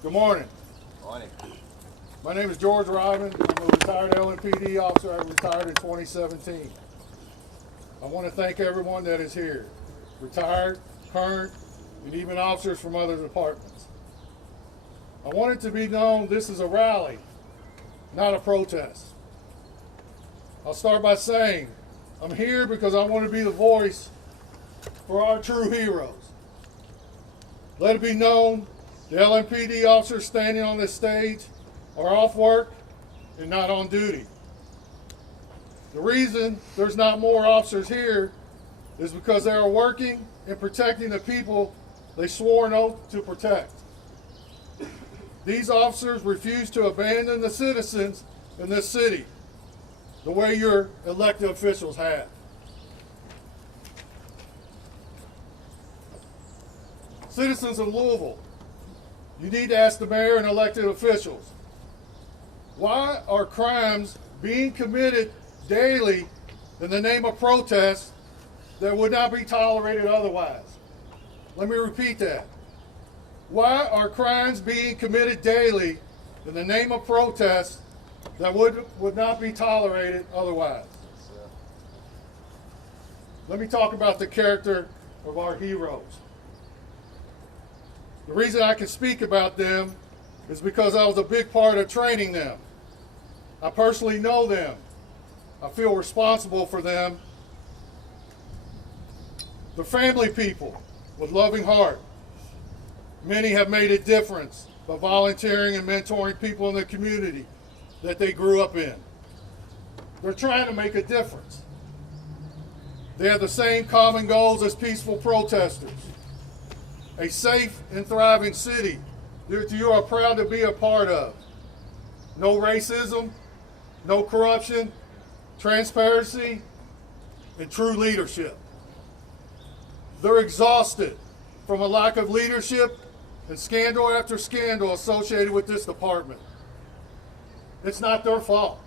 Good morning. Morning. My name is George Rodman. I'm a retired LMPD officer. I retired in 2017. I want to thank everyone that is here, retired, current, and even officers from other departments. I want it to be known this is a rally, not a protest. I'll start by saying I'm here because I want to be the voice for our true heroes. Let it be known the LMPD officers standing on this stage are off work and not on duty. The reason there's not more officers here is because they are working and protecting the people they swore an oath to protect. These officers refuse to abandon the citizens in this city the way your elected officials have. Citizens of Louisville, you need to ask the mayor and elected officials, why are crimes being committed daily in the name of protest that would not be tolerated otherwise? Let me repeat that. Why are crimes being committed daily in the name of protest that would not be tolerated otherwise? Let me talk about the character of our heroes. The reason I can speak about them is because I was a big part of training them. I personally know them. I feel responsible for them. They're family people with loving heart. Many have made a difference by volunteering and mentoring people in the community that they grew up in. They're trying to make a difference. They have the same common goals as peaceful protesters. A safe and thriving city that you are proud to be a part of. No racism, no corruption, transparency, and true leadership. They're exhausted from a lack of leadership and scandal after scandal associated with this department. It's not their fault.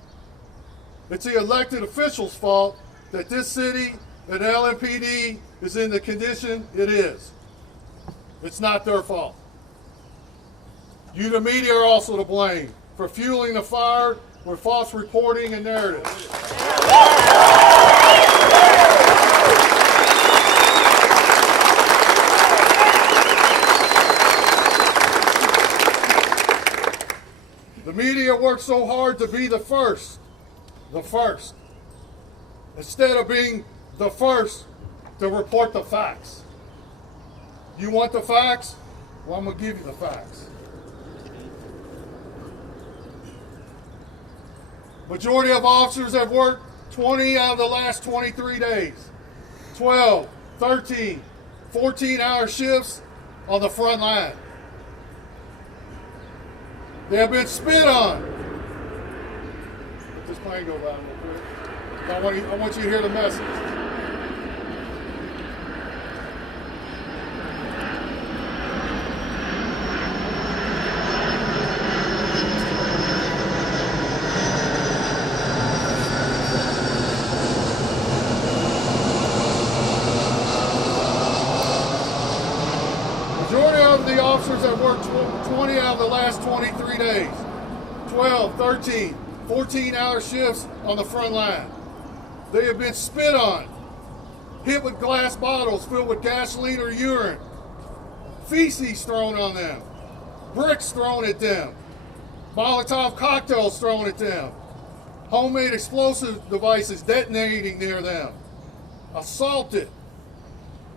It's the elected officials' fault that this city and LMPD is in the condition it is. It's not their fault. You, the media, are also to blame for fueling the fire with false reporting and narrative. The media works so hard to be the first, instead of being the first to report the facts. You want the facts? Well, I'm going to give you the facts. Majority of officers have worked 20 out of the last 23 days. 12, 13, 14-hour shifts on the front line. They have been spit on. Let this plane go by real quick. I want you to hear the message. Majority of the officers have worked 20 out of the last 23 days. 12, 13, 14-hour shifts on the front line. They have been spit on, hit with glass bottles filled with gasoline or urine, feces thrown on them, bricks thrown at them, Molotov cocktails thrown at them, homemade explosive devices detonating near them, assaulted,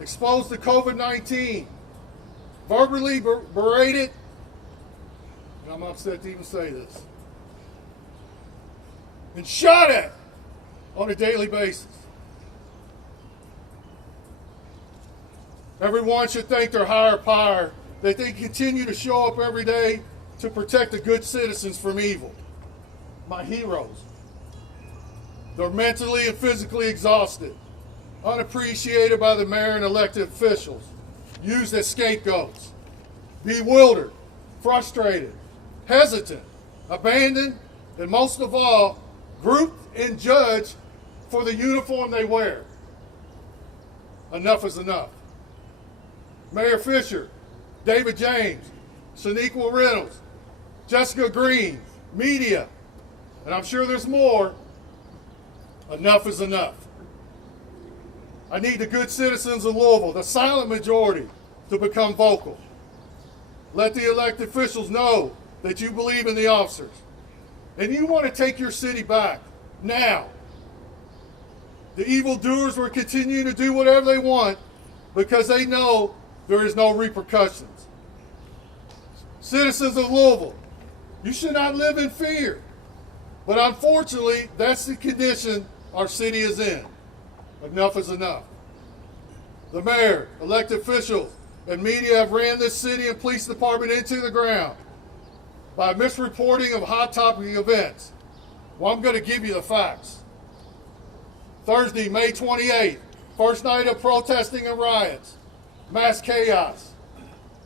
exposed to COVID-19, verbally berated, and I'm upset to even say this, and shot at on a daily basis. Everyone should thank their higher power that they continue to show up every day to protect the good citizens from evil. My heroes. They're mentally and physically exhausted, unappreciated by the mayor and elected officials, used as scapegoats, bewildered, frustrated, hesitant, abandoned, and most of all, grouped and judged for the uniform they wear. Enough is enough. Mayor Fischer, David James, Shaniqua Reynolds, Jessica Green, media, and I'm sure there's more. Enough is enough. I need the good citizens of Louisville, the silent majority, to become vocal. Let the elected officials know that you believe in the officers and you want to take your city back now. The evildoers will continue to do whatever they want because they know there is no repercussions. Citizens of Louisville, you should not live in fear. But unfortunately, that's the condition our city is in. Enough is enough. The mayor, elected officials, and media have ran this city and police department into the ground by misreporting of hot topic events. Well, I'm going to give you the facts. Thursday, May 28th, first night of protesting and riots, mass chaos.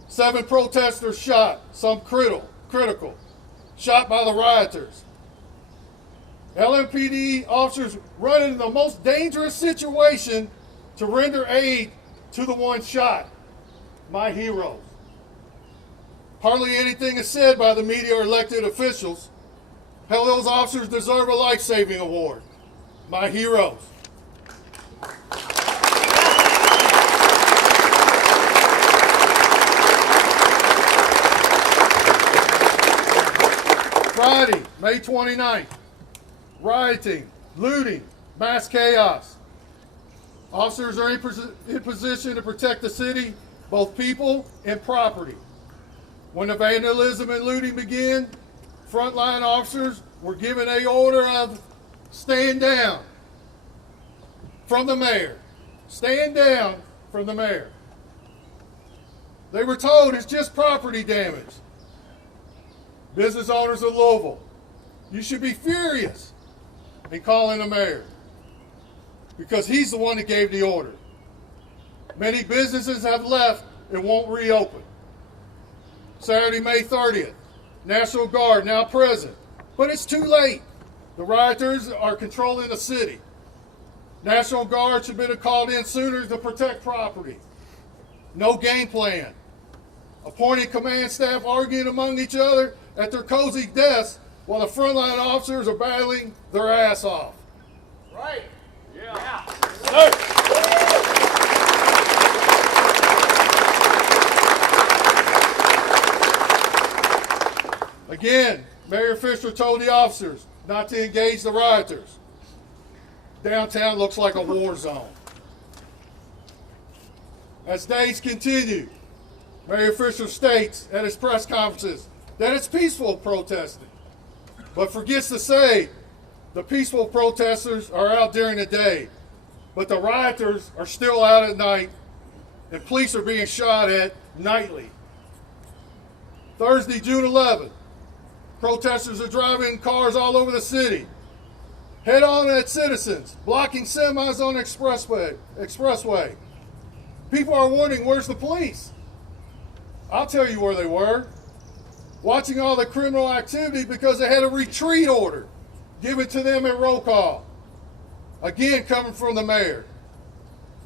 7 protesters shot, some critical, shot by the rioters. LMPD officers run into the most dangerous situation to render aid to the one shot. My heroes. Hardly anything is said by the media or elected officials. Hell, those officers deserve a life-saving award. My heroes. Friday, May 29th, rioting, looting, mass chaos. Officers are in position to protect the city, both people and property. When the vandalism and looting began, frontline officers were given an order of stand down from the mayor. Stand down from the mayor. They were told it's just property damage. Business owners of Louisville, you should be furious in calling the mayor because he's the one that gave the order. Many businesses have left and won't reopen. Saturday, May 30th, National Guard now present, but it's too late. The rioters are controlling the city. National Guard should have been called in sooner to protect property. No game plan. Appointed command staff arguing among each other at their cozy desks while the frontline officers are battling their ass off. Right. Yeah. Again, Mayor Fischer told the officers not to engage the rioters. Downtown looks like a war zone. As days continue, Mayor Fischer states at his press conferences that it's peaceful protesting, but forgets to say the peaceful protesters are out during the day, but the rioters are still out at night, and police are being shot at nightly. Thursday, June 11th, protesters are driving cars all over the city, head on at citizens, blocking semis on the expressway. People are wondering, where's the police? I'll tell you where they were. Watching all the criminal activity because they had a retreat order given to them at roll call. Again, coming from the mayor.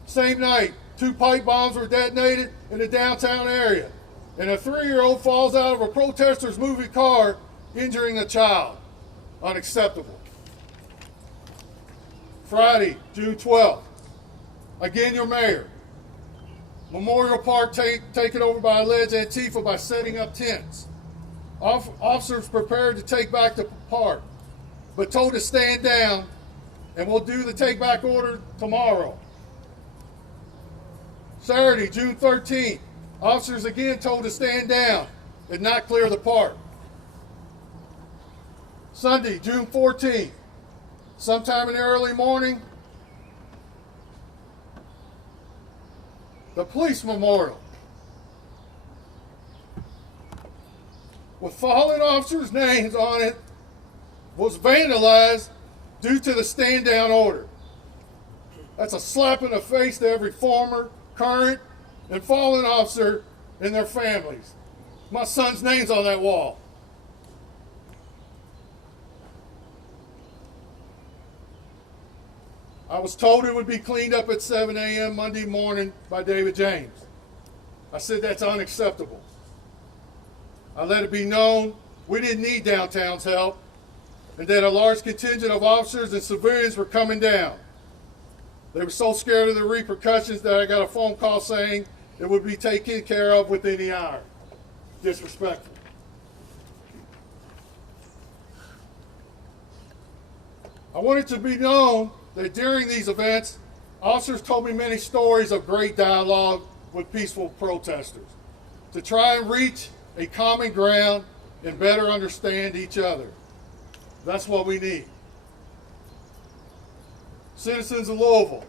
Same night, 2 pipe bombs were detonated in the downtown area, and a 3-year-old falls out of a protester's moving car, injuring a child. Unacceptable. Friday, June 12th. Again, your mayor. Memorial Park taken over by alleged Antifa by setting up tents. Officers prepared to take back the park, but told to stand down, and we'll do the take back order tomorrow. Saturday, June 13th, officers again told to stand down and not clear the park. Sunday, June 14th, sometime in the early morning, the police memorial with fallen officers' names on it was vandalized due to the stand down order. That's a slap in the face to every former, current, and fallen officer and their families. My son's name's on that wall. I was told it would be cleaned up at 7 a.m. Monday morning by David James. I said that's unacceptable. I let it be known we didn't need downtown's help and that a large contingent of officers and civilians were coming down. They were so scared of the repercussions that I got a phone call saying it would be taken care of within the hour. Disrespectful. I want it to be known that during these events, officers told me many stories of great dialogue with peaceful protesters to try and reach a common ground and better understand each other. That's what we need. Citizens of Louisville,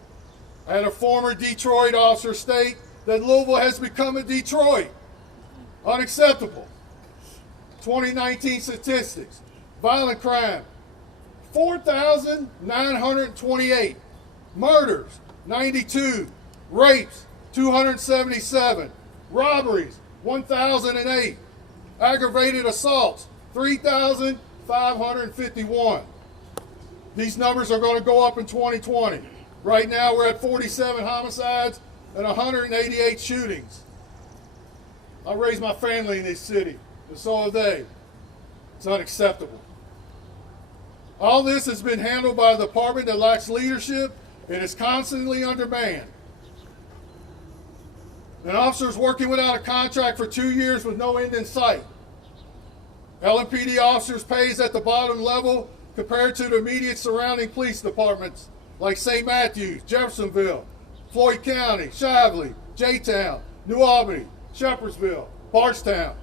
I had a former Detroit officer state that Louisville has become a Detroit. Unacceptable. 2019 statistics. Violent crime, 4,928. Murders, 92. Rapes, 277. Robberies, 1,008. Aggravated assaults, 3,551. These numbers are going to go up in 2020. Right now we're at 47 homicides and 188 shootings. I raised my family in this city, and so have they. It's unacceptable. All this has been handled by a department that lacks leadership and is constantly undermanned. An officer's working without a contract for 2 years with no end in sight. LMPD officers' pay is at the bottom level compared to the immediate surrounding police departments like St. Matthews, Jeffersonville, Floyd County, Shively, J-Town, New Albany, Shepherdsville, Bardstown.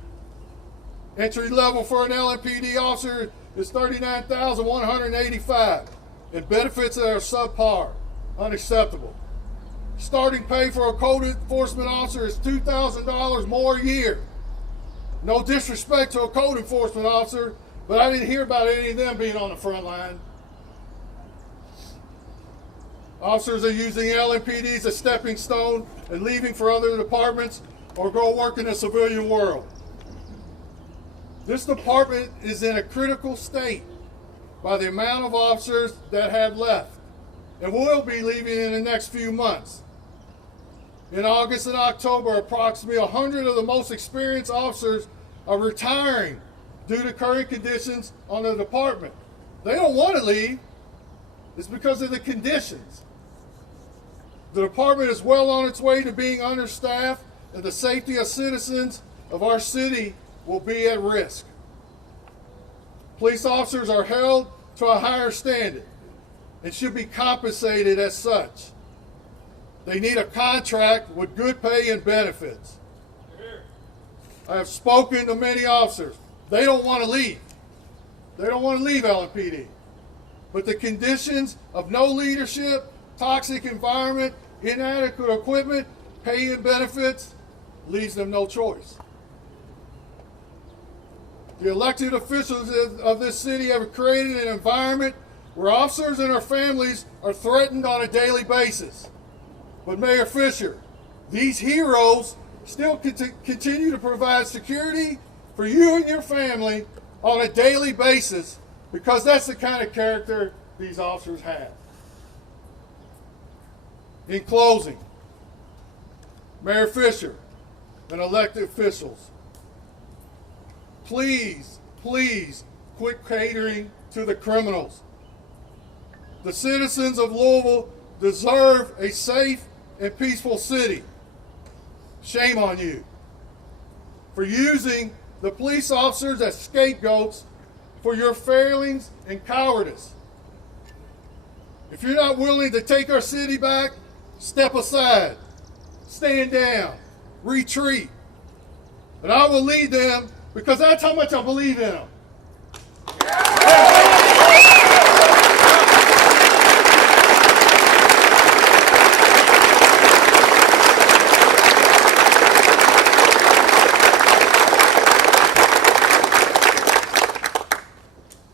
Entry level for an LMPD officer is $39,185, and benefits that are subpar, unacceptable. Starting pay for a code enforcement officer is $2,000 more a year. No disrespect to a code enforcement officer, but I didn't hear about any of them being on the front line. Officers are using LMPD as a stepping stone and leaving for other departments or go work in the civilian world. This department is in a critical state by the amount of officers that have left and will be leaving in the next few months. In August and October, approximately 100 of the most experienced officers are retiring due to current conditions on the department. They don't want to leave. It's because of the conditions. The department is well on its way to being understaffed, and the safety of citizens of our city will be at risk. Police officers are held to a higher standard and should be compensated as such. They need a contract with good pay and benefits. I have spoken to many officers. They don't want to leave. They don't want to leave LMPD. But the conditions of no leadership, toxic environment, inadequate equipment, pay and benefits leaves them no choice. The elected officials of this city have created an environment where officers and their families are threatened on a daily basis. But Mayor Fischer, these heroes still continue to provide security for you and your family on a daily basis because that's the kind of character these officers have. In closing, Mayor Fischer and elected officials, please, please quit catering to the criminals. The citizens of Louisville deserve a safe and peaceful city. Shame on you for using the police officers as scapegoats for your failings and cowardice. If you're not willing to take our city back, step aside, stand down, retreat. And I will lead them because that's how much I believe in them.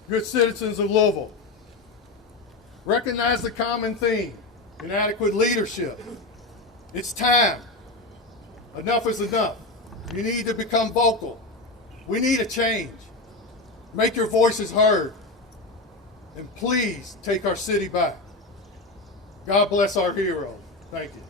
Good citizens of Louisville, recognize the common theme, inadequate leadership. It's time. Enough is enough. You need to become vocal. We need a change. Make your voices heard. And please take our city back. God bless our heroes. Thank you.